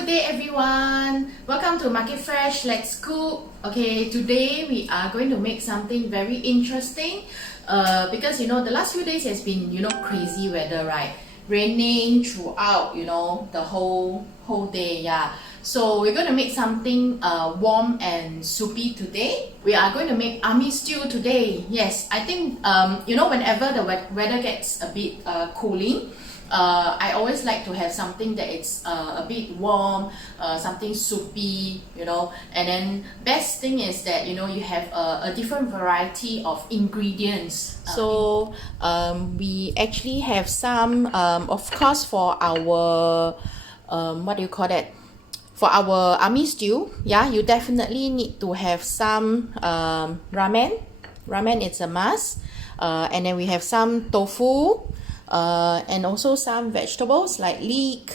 good day everyone. Welcome to Market Fresh. Let's cook. Okay, today we are going to make something very interesting. Because the last few days has been crazy weather, right? Raining throughout the whole day. Yeah. So we're going to make something warm and soupy today. We are going to make army stew today. Yes, I think whenever the weather gets a bit cooling, I always like to have something that is a bit warm, something soupy, and then best thing is that you have a different variety of ingredients. So we actually have some, of course, for our what do you call that? For our army stew, yeah, you definitely need to have some ramen. Ramen is a must. And then we have some tofu. And also some vegetables like leek,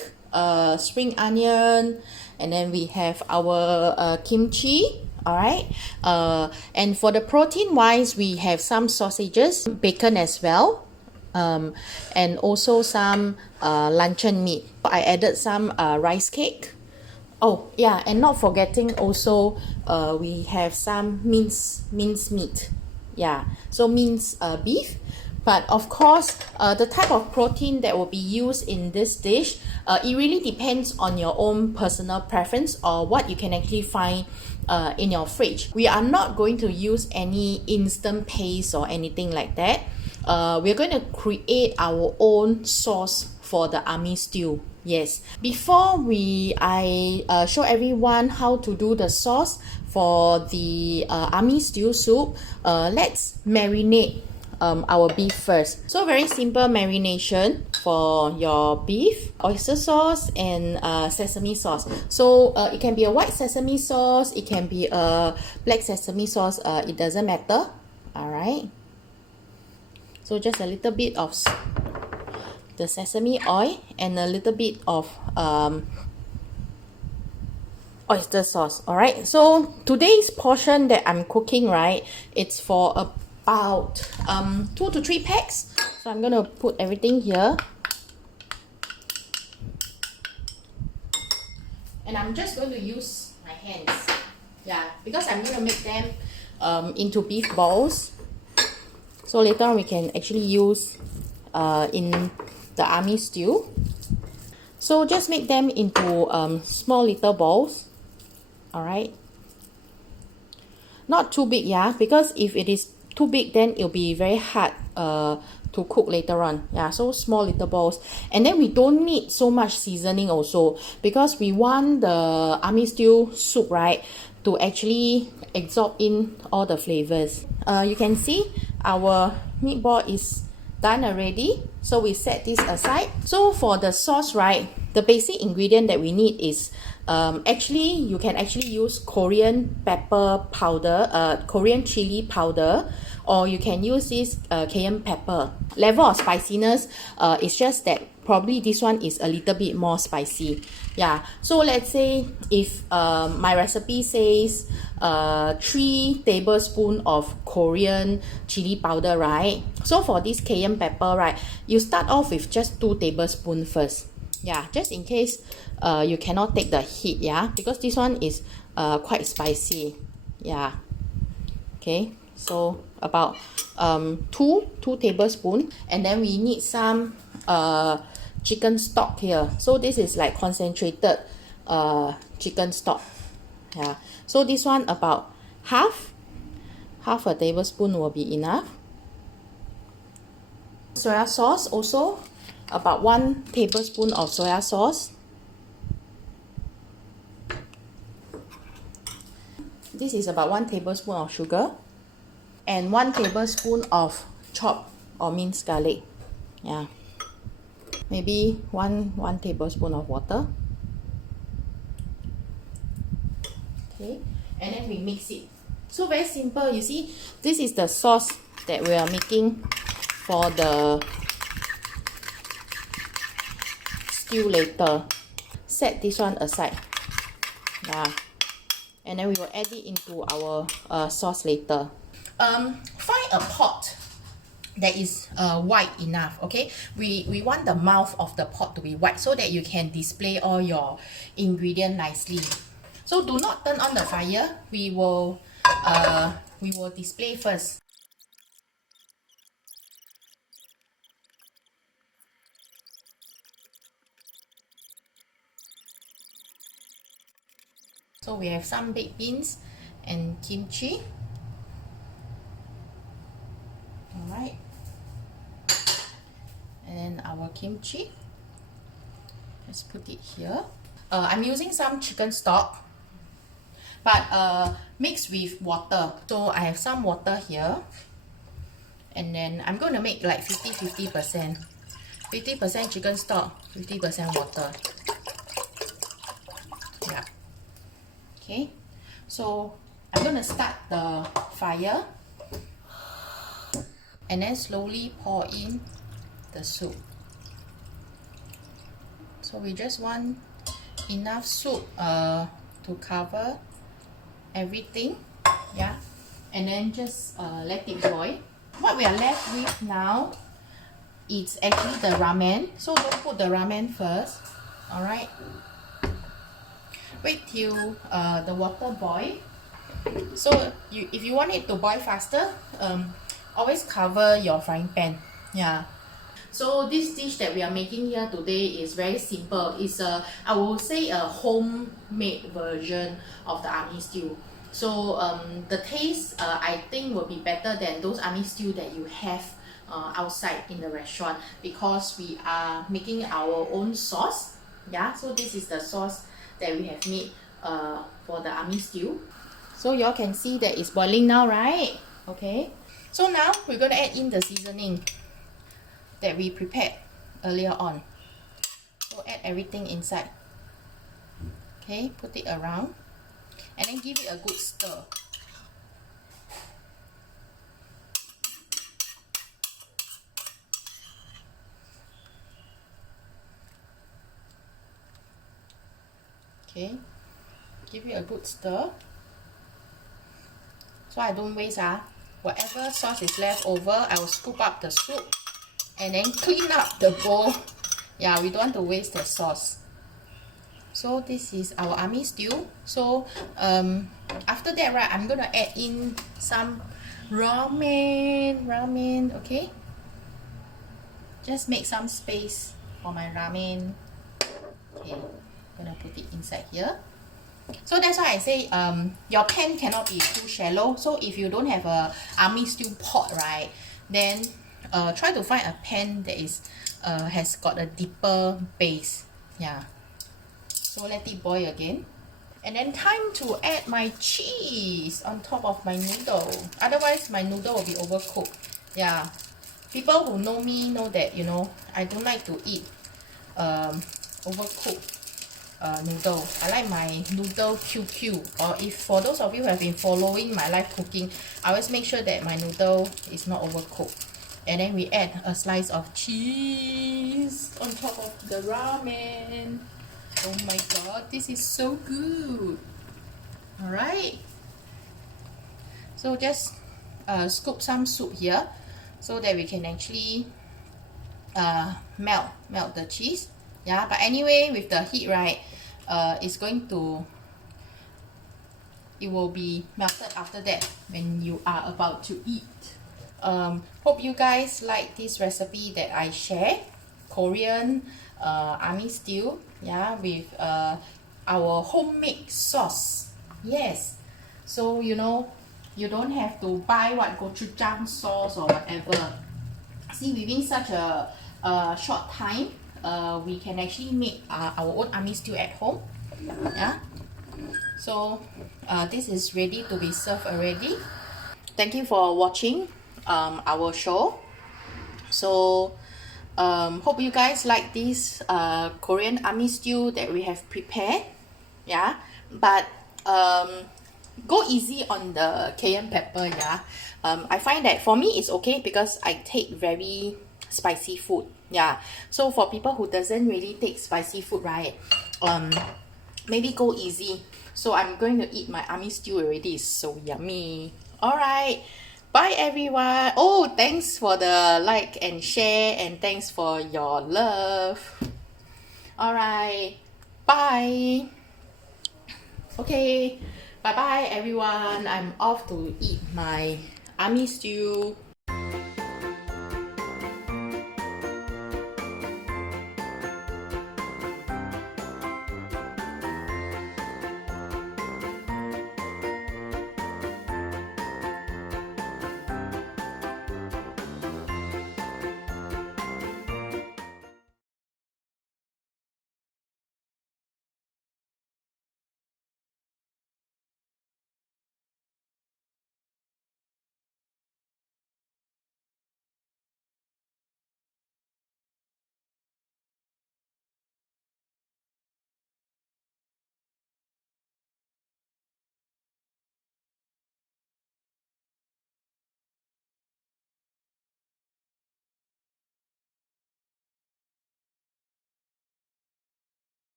spring onion, and then we have our kimchi. All right. And for the protein wise, we have some sausages, bacon as well, and also some luncheon meat. I added some rice cake. Oh yeah, and not forgetting also we have some minced meat. Yeah, so minced beef. But of course, the type of protein that will be used in this dish, it really depends on your own personal preference or what you can actually find in your fridge. We are not going to use any instant paste or anything like that. We're going to create our own sauce for the army stew. Yes. Before I show everyone how to do the sauce for the army stew soup, let's marinate our beef first. So very simple marination for your beef: oyster sauce and sesame sauce. So it can be a white sesame sauce, it can be a black sesame sauce, it doesn't matter. All right, so just a little bit of the sesame oil and a little bit of oyster sauce. All right, so today's portion that I'm cooking, right, it's for about 2 to 3 packs. So I'm gonna put everything here, and I'm just going to use my hands, yeah, because I'm gonna make them into beef balls, so later on we can actually use in the army stew. So just make them into small little balls. All right, not too big, yeah, because if it is too big, then it'll be very hard to cook later on. Yeah, so small little balls. And then we don't need so much seasoning also, because we want the army stew soup, right, to actually absorb in all the flavors. You can see our meatball is done already, so we set this aside. So for the sauce, right, the basic ingredient that we need is you can actually use Korean pepper powder, Korean chili powder, or you can use this cayenne pepper. Level of spiciness is just that probably this one is a little bit more spicy. Yeah, so let's say if my recipe says 3 tablespoons of Korean chili powder, right? So for this cayenne pepper, right, you start off with just 2 tablespoons first. Yeah, just in case you cannot take the heat, yeah, because this one is quite spicy. Yeah, okay, so about 2 tablespoons. And then we need some chicken stock here. So this is like concentrated chicken stock. Yeah, so this one about half a tablespoon will be enough. Soya sauce also, about 1 tablespoon of soya sauce. This is about 1 tablespoon of sugar, and 1 tablespoon of chopped or minced garlic. Yeah, maybe one tablespoon of water. Okay, and then we mix it. So very simple. You see, this is the sauce that we are making for the stew later. Set this one aside. Yeah, and then we will add it into our sauce later. Find a pot that is wide enough. Okay, we want the mouth of the pot to be wide so that you can display all your ingredient nicely. So do not turn on the fire. We will display first. So we have some baked beans and kimchi. Alright. And then our kimchi. Let's put it here. I'm using some chicken stock, but mixed with water. So I have some water here. And then I'm going to make like 50-50%. 50% chicken stock, 50% water. Yeah. Okay. So I'm going to start the fire. And then slowly pour in the soup. So we just want enough soup to cover everything, yeah, and then just let it boil. What we are left with now is actually the ramen. So don't put the ramen first. All right, wait till the water boil. So if you want it to boil faster, always cover your frying pan. Yeah. So this dish that we are making here today is very simple. It's I will say a homemade version of the army stew. So the taste I think will be better than those army stew that you have outside in the restaurant, because we are making our own sauce. Yeah, so this is the sauce that we have made for the army stew. So y'all can see that it's boiling now, right? Okay. So now we're going to add in the seasoning that we prepared earlier on. So add everything inside. Okay, put it around and then give it a good stir. Okay, give it a good stir so I don't waste. Whatever sauce is left over, I will scoop up the soup and then clean up the bowl. Yeah, we don't want to waste the sauce. So this is our army stew. So after that, right, I'm gonna add in some ramen. Okay, just make some space for my ramen. Okay, gonna put it inside here. So that's why I say your pan cannot be too shallow. So if you don't have a army stew pot, right, then try to find a pan that is has got a deeper base. Yeah. So let it boil again. And then time to add my cheese on top of my noodle. Otherwise my noodle will be overcooked. Yeah. People who know me know that, you know, I don't like to eat overcooked noodle. I like my noodle QQ. Or if for those of you who have been following my live cooking, I always make sure that my noodle is not overcooked. And then we add a slice of cheese on top of the ramen. Oh my god, this is so good. Alright. So just scoop some soup here so that we can actually melt the cheese. Yeah, but anyway, with the heat, right, it will be melted after that when you are about to eat. Hope you guys like this recipe that I share. Korean army stew, yeah, with our homemade sauce. Yes, so you know, you don't have to buy what gochujang sauce or whatever. See, within such a short time, we can actually make our own army stew at home. Yeah. So this is ready to be served already. Thank you for watching our show. So hope you guys like this Korean army stew that we have prepared. Yeah, but go easy on the cayenne pepper. Yeah, I find that for me it's okay because I take very spicy food. Yeah, so for people who doesn't really take spicy food, right, maybe go easy. So I'm going to eat my army stew already. It's so yummy. All right, Bye everyone. Oh, thanks for the like and share, and thanks for your love. All right. Bye. Okay. Bye bye everyone. I'm off to eat my army stew.